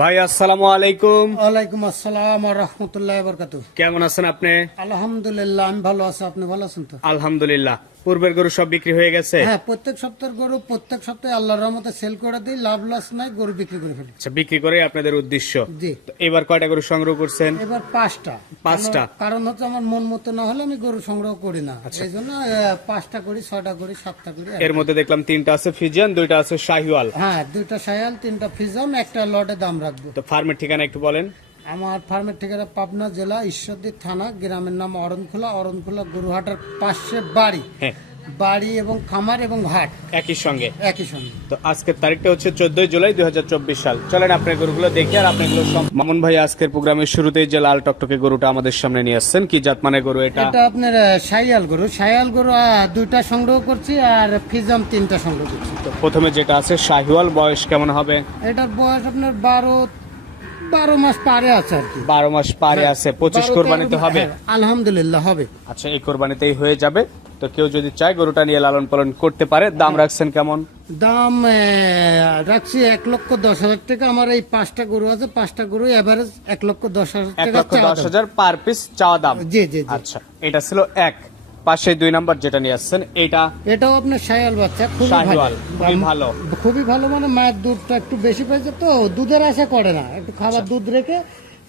ভাই আসসালামু আলাইকুম। ওয়ালাইকুম আসসালাম ওয়া রাহমাতুল্লাহি ওয়া বারাকাতুহু। কেমন আছেন আপনি? আলহামদুলিল্লাহ, আমি ভালো আছি। আপনি ভালো আছেন তো? আলহামদুলিল্লাহ। পূর্বের গরু সব বিক্রি হয়ে গেছে? হ্যাঁ, প্রত্যেক সপ্তাহের গরু প্রত্যেক সপ্তাহে আল্লাহর রহমতে সেল করে দিই, লাভ লস নাই, গরু বিক্রি করে ফেলি। আচ্ছা, বিক্রি করে আপনাদের উদ্দেশ্য। জি। তো এবার কয়টা গরু সংগ্রহ করছেন? এবার পাঁচটা। পাঁচটা? কারণ হচ্ছে আমার মন মতো না হলে আমি গরু সংগ্রহ করি না, এই জন্য পাঁচটা করি, ছয়টা করি, সাতটা করি। এর মধ্যে দেখলাম তিনটা আছে ফিজিয়ান, দুইটা আছে শাহিওয়াল। হ্যাঁ, দুইটা শায়াল, তিনটা ফিজাম, একটা লটে দাম রাখবো। তো ফার্মের ঠিকানা একটু বলেন। আমার ফার্মের ঠিকানা পাবনা জেলা ঈশ্বরদী থানা, গ্রামের নাম অরণখোলা। অরণখোলা গরুহাটের পাশে বাড়ি। হ্যাঁ, বাড়ি এবং খামার এবং হাট একই সঙ্গে। একই সঙ্গে। তো আজকের তারিখটা হচ্ছে 14 জুলাই 2024 সাল। চলেন আপনার গরুগুলো দেখি আর আপনার মামুন ভাই আজকের প্রোগ্রামের শুরুতেই যে লাল টকটকে গরুটা আমাদের সামনে নিয়ে আসছেন, কি জাত মানে গরু এটা? এটা আপনার শায়াল গরু। শায়াল গরু দুইটা সংগ্রহ করছি আর ফিজাম তিনটা সংগ্রহ করছি। তো প্রথমে যেটা আছে শাহিওয়াল, বয়স কেমন হবে? এটার বয়স আপনার 12 মাস পারে আছে আর কি। 12 মাস পারে আছে। 25 কোরবানিতে হবে? আলহামদুলিল্লাহ হবে। আচ্ছা, এই কোরবানিতেই হয়ে যাবে। তো কেউ যদি চায় গরুটা নিয়ে লালন পালন করতে পারে। দাম রাখছেন কেমন? দাম রাখছি 1,10,000 টাকা। আমার এই পাঁচটা গরু আছে, পাঁচটা গরু এভারেজ 1,10,000 টাকা। 1,10,000 পার পিস চাওয়া দাম। জি জি জি। আচ্ছা, এটা ছিল এক। পাশে 2 নাম্বার যেটা নিয়ে আসছেন এটা? এটাও আপনার শায়াল বাচ্চা, খুবই ভালো। শাহিওয়াল, খুবই ভালো। খুবই ভালো মানে মায়ের দুধটা একটু বেশি পেয়েছে, তো দুধের আশা করে না, একটু খাবার দুধ রেখে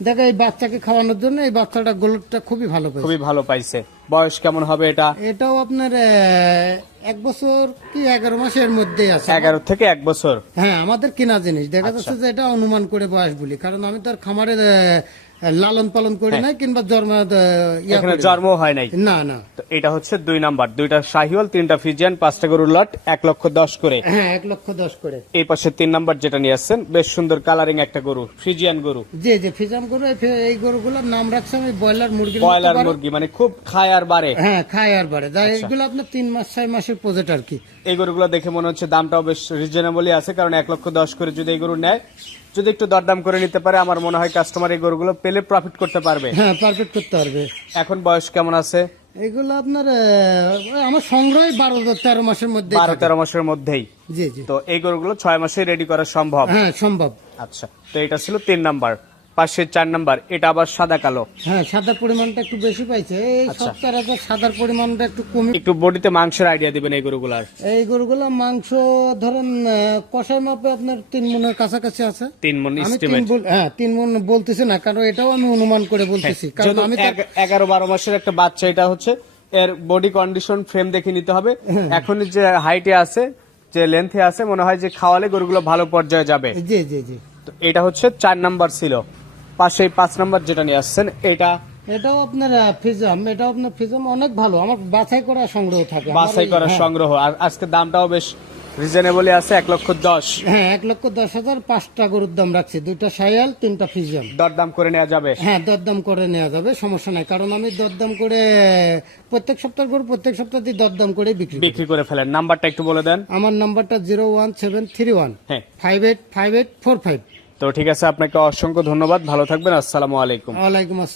দেখে এই বাচ্চাকে খাওয়ানোর জন্য এই বাচ্চাটা গোলটা খুবই ভালো পেয়েছে। খুবই ভালো পাইছে। বয়স কেমন হবে এটা? এটাও আপনার 1 বছর কি 11 মাসের মধ্যে আছে। 11 থেকে 1 বছর। হ্যাঁ, আমাদের কেনা জিনিস দেখা যাচ্ছে যে এটা অনুমান করে বয়স বলি, কারণ আমি তো আর খামারে লালন পালন করি নাই কিংবা এখানে জন্ম হয় নাই। না না। তো এটা হচ্ছে 2 নাম্বার, 2টা শাহিওয়াল, 3টা ফিজিয়ান, 5টা গরুর লট, 1,10,000 করে। হ্যাঁ, 1,10,000 করে। এই পাশে 3 নাম্বার যেটা নিয়ে আসছেন, বেশ সুন্দর কালারিং একটা গরু, ফিজিয়ান গরু। জি জি, ফিজাম গরু। এই গরুগুলোর নাম রাখছি আমি ব্রয়লার মুরগি। ব্রয়লার মুরগি মানে খুব খায় আর বাড়ে। হ্যাঁ, খায় আর বাড়ে। এইগুলো আপনার 3 মাস 6 মাসের প্রজেক্ট আর কি। এই গরুগুলো দেখে মনে হচ্ছে দামটাও বেশ রিজনেবলই আছে, কারণ 1,10,000 করে যদি এই গরু নেয়, যদি একটু দরদাম করে নিতে পারে, আমার মনে হয় কাস্টমার এই গরুগুলো পেলে প্রফিট করতে পারবে। হ্যাঁ, পারফেক্ট করতে পারবে। এখন বয়স কেমন আছে? এগুলো আপনার আমার সংগ্রহ 12-13 মাসের মধ্যে। 12-13 মাসের মধ্যেই। জি জি। তো এই গরুগুলো 6 মাসে রেডি করা সম্ভব? হ্যাঁ, সম্ভব। আচ্ছা, তো এটা ছিল 3 নাম্বার। পাশে 4 নাম্বার, এটা আবার সাদা কালো। হ্যাঁ, সাদার পরিমাণটা একটু বেশি পাইছে এই সপ্তাহে। সাদার পরিমাণটা একটু কম। একটু বডিতে মাংসের আইডিয়া দিবেন এই গরুগুলার? এই গরুগুলো মাংস ধরেন কষাই মাপে আপনার 3 মনের কাছাকাছি আছে। 3 মণ আমি এস্টিমেট? 3 মন বলতেছি না, কারণ এটাও আমি অনুমান করে বলতেছি, কারণ আমি 11-12 মাসের একটা বাচ্চা, এটা হচ্ছে এর বডি কন্ডিশন ফ্রেম দেখে নিতে হবে। এখন যে হাইটে আছে, যে লেন্থে আছে, মনে হয় যে খাওয়ালে গরুগুলো ভালো পর্যায়ে যাবে। জি জি জি। তো এটা হচ্ছে 4 নাম্বার ছিল। পাশে 5 নাম্বার যেটা নিয়ে আসছেন এটা? এটাও আপনার ফিজাম। এটাও আপনার ফিজাম অনেক ভালো, আমার বাছাই করা সংগ্রহ থাকে। বাছাই করা সংগ্রহ। আর আজকে দামটাও বেশ রিজনেবলই আছে, 1,10,000। হ্যাঁ, 1,10,000। 5টা গরুর দাম রাখছি, 2টা শায়াল, 3টা ফিজাম। দরদাম করে নেওয়া যাবে? হ্যাঁ, দরদাম করে নেওয়া যাবে, সমস্যা নাই, কারণ আমি দরদাম করে প্রত্যেক সপ্তাহ গরু প্রত্যেক সপ্তাহ দরদাম করে বিক্রি করে ফেলেন। নাম্বারটা একটু বলে দেন। আমার নাম্বারটা 01731 হ্যাঁ 585845। তো ঠিক আছে, আপনাকে অসংখ্য ধন্যবাদ। ভালো থাকবেন। আসসালামু আলাইকুম। ওয়ালাইকুম আসসালাম।